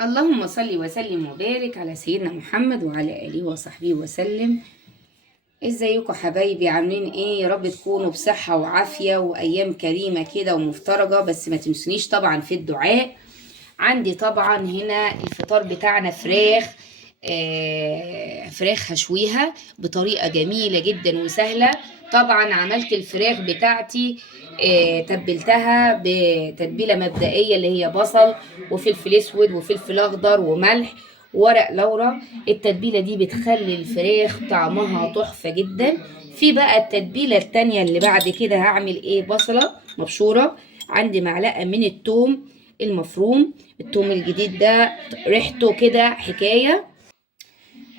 اللهم صل وسلم وبارك على سيدنا محمد وعلى آله وصحبه وسلم. ازيكم حبايبي؟ عاملين ايه؟ يا رب تكونوا بصحة وعافية وأيام كريمة كده ومفترجة. بس ما تنسونيش طبعا في الدعاء. عندي طبعا هنا الفطار بتاعنا فراخ، فراخ هشويها بطريقة جميلة جدا وسهلة. طبعا عملت الفراخ بتاعتي، تبلتها بتتبيلة مبدئية اللي هي بصل وفلفل اسود وفلفل اخضر وملح وورق لورا. التتبيلة دي بتخلي الفراخ طعمها تحفة جدا. في بقى التتبيلة التانية اللي بعد كده هعمل ايه؟ بصلة مبشورة، عندي معلقة من التوم المفروم، التوم الجديد ده ريحته كده حكاية،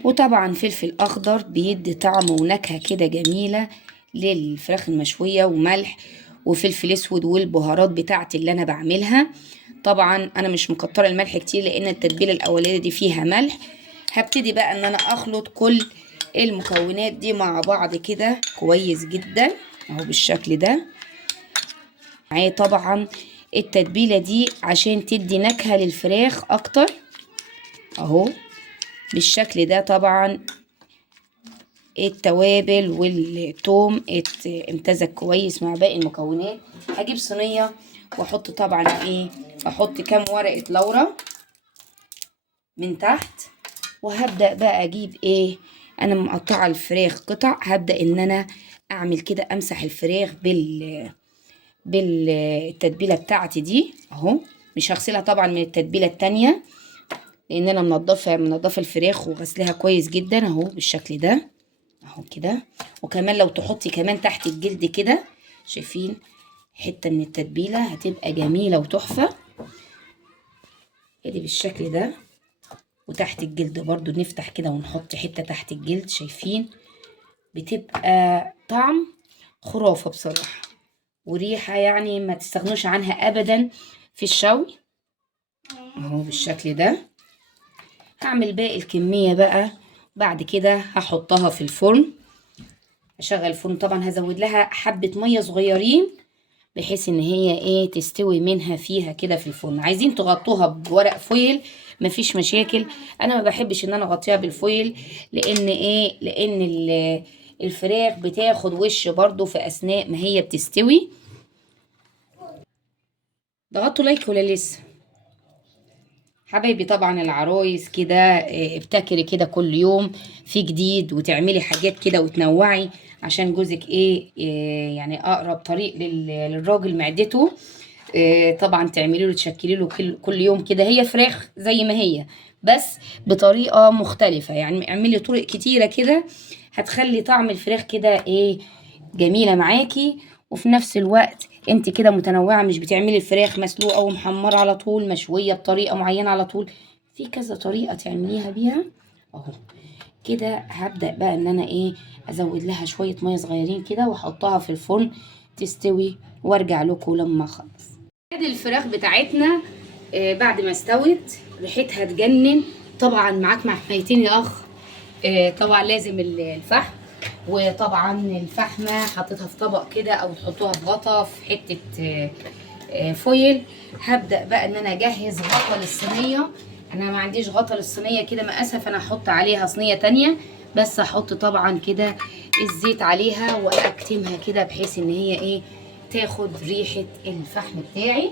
وطبعا فلفل اخضر بيدي طعم ونكهة كده جميلة للفراخ المشوية، وملح وفلفل اسود والبهارات بتاعتي اللي انا بعملها. طبعا انا مش مكتره الملح كتير لان التتبيله الاولانيه دي فيها ملح. هبتدي بقى ان انا اخلط كل المكونات دي مع بعض كده كويس جدا اهو بالشكل ده. معايا طبعا التتبيله دي عشان تدي نكهه للفراخ اكتر اهو بالشكل ده. طبعا التوابل والثوم امتزج كويس مع باقي المكونات. هجيب صينيه واحط طبعا ايه، احط كام ورقه لورا من تحت، وهبدأ بقى اجيب ايه، انا مقطعه الفراخ قطع. هبدأ ان انا اعمل كده امسح الفراخ بالتتبيله بتاعتي دي اهو. مش هغسلها طبعا من التتبيله التانية لان انا منضفه الفراخ وغسلها كويس جدا اهو بالشكل ده اهو كده. وكمان لو تحطي كمان تحت الجلد كده، شايفين حته من التتبيله هتبقى جميله وتحفه. ادي بالشكل ده. وتحت الجلد برضو نفتح كده ونحط حته تحت الجلد، شايفين بتبقى طعم خرافه بصراحه وريحه يعني ما تستغنوش عنها ابدا في الشوي اهو بالشكل ده. هعمل باقي الكميه بقى بعد كده هحطها في الفرن. هشغل الفرن طبعا، هزود لها حبه ميه صغيرين بحيث ان هي ايه تستوي منها فيها كده في الفرن. عايزين تغطوها بورق فويل مفيش مشاكل. انا ما بحبش ان انا اغطيها بالفويل لان ايه، لان الفراخ بتاخد وش برضو في اثناء ما هي بتستوي. ضغطوا لايك ولا لسه حبايبي؟ طبعا العرايس كده ابتكري كده كل يوم في جديد وتعملي حاجات كده وتنوعي عشان جوزك إيه يعني اقرب طريق للراجل معدته. طبعا تعملي له تشكلي له كل يوم كده هي فراخ زي ما هي بس بطريقه مختلفه. يعني اعملي طرق كتيره كده هتخلي طعم الفراخ كده ايه جميله معاكي. وفي نفس الوقت انت كده متنوعه، مش بتعملي الفراخ مسلوقه ومحمره على طول، مشويه بطريقه معينه على طول، في كذا طريقه تعمليها بيها اهو كده. هبدأ بقى ان انا ايه ازود لها شويه ميه صغيرين كده واحطها في الفرن تستوي وارجع لكم لما اخلص. ادي الفراخ بتاعتنا بعد ما استوت ريحتها تجنن. طبعا معاك محميتين يا اخ، طبعا لازم الفحم. وطبعا الفحمه حطيتها في طبق كده او تحطوها في غطا في حته فويل. هبدا بقى ان انا اجهز غطا للصينيه. انا ما عنديش غطا للصينيه كده مقاسها، فانا هحط عليها صينيه تانية بس هحط طبعا كده الزيت عليها واكتمها كده بحيث ان هي ايه تاخد ريحه الفحم بتاعي.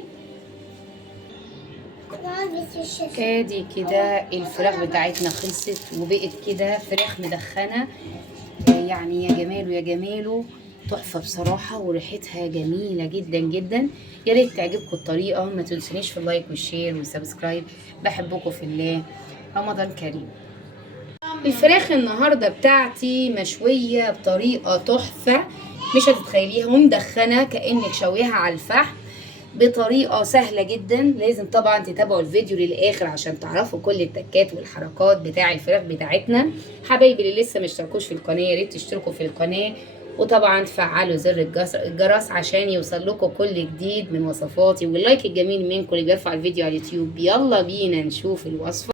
ادي كده الفراخ بتاعتنا خلصت وبقت كده فراخ مدخنه. يعني يا جماله يا جماله تحفه بصراحه وريحتها جميله جدا جدا. يا ريت تعجبكم الطريقه، ما تنسونيش في اللايك والشير والسبسكرايب. بحبكم في الله، رمضان كريم. الفراخ النهارده بتاعتي مشويه بطريقه تحفه مش هتتخيليها، ومدخنه كانك شويها على الفحم بطريقه سهله جدا. لازم طبعا تتابعوا الفيديو للاخر عشان تعرفوا كل التكات والحركات بتاع الفراخ بتاعتنا. حبايبي اللي لسه ما اشتركوش في القناه يا ريت تشتركوا في القناه، وطبعا تفعلوا زر الجرس عشان يوصل لكم كل جديد من وصفاتي، واللايك الجميل منكم اللي بيرفع الفيديو على اليوتيوب. يلا بينا نشوف الوصفه.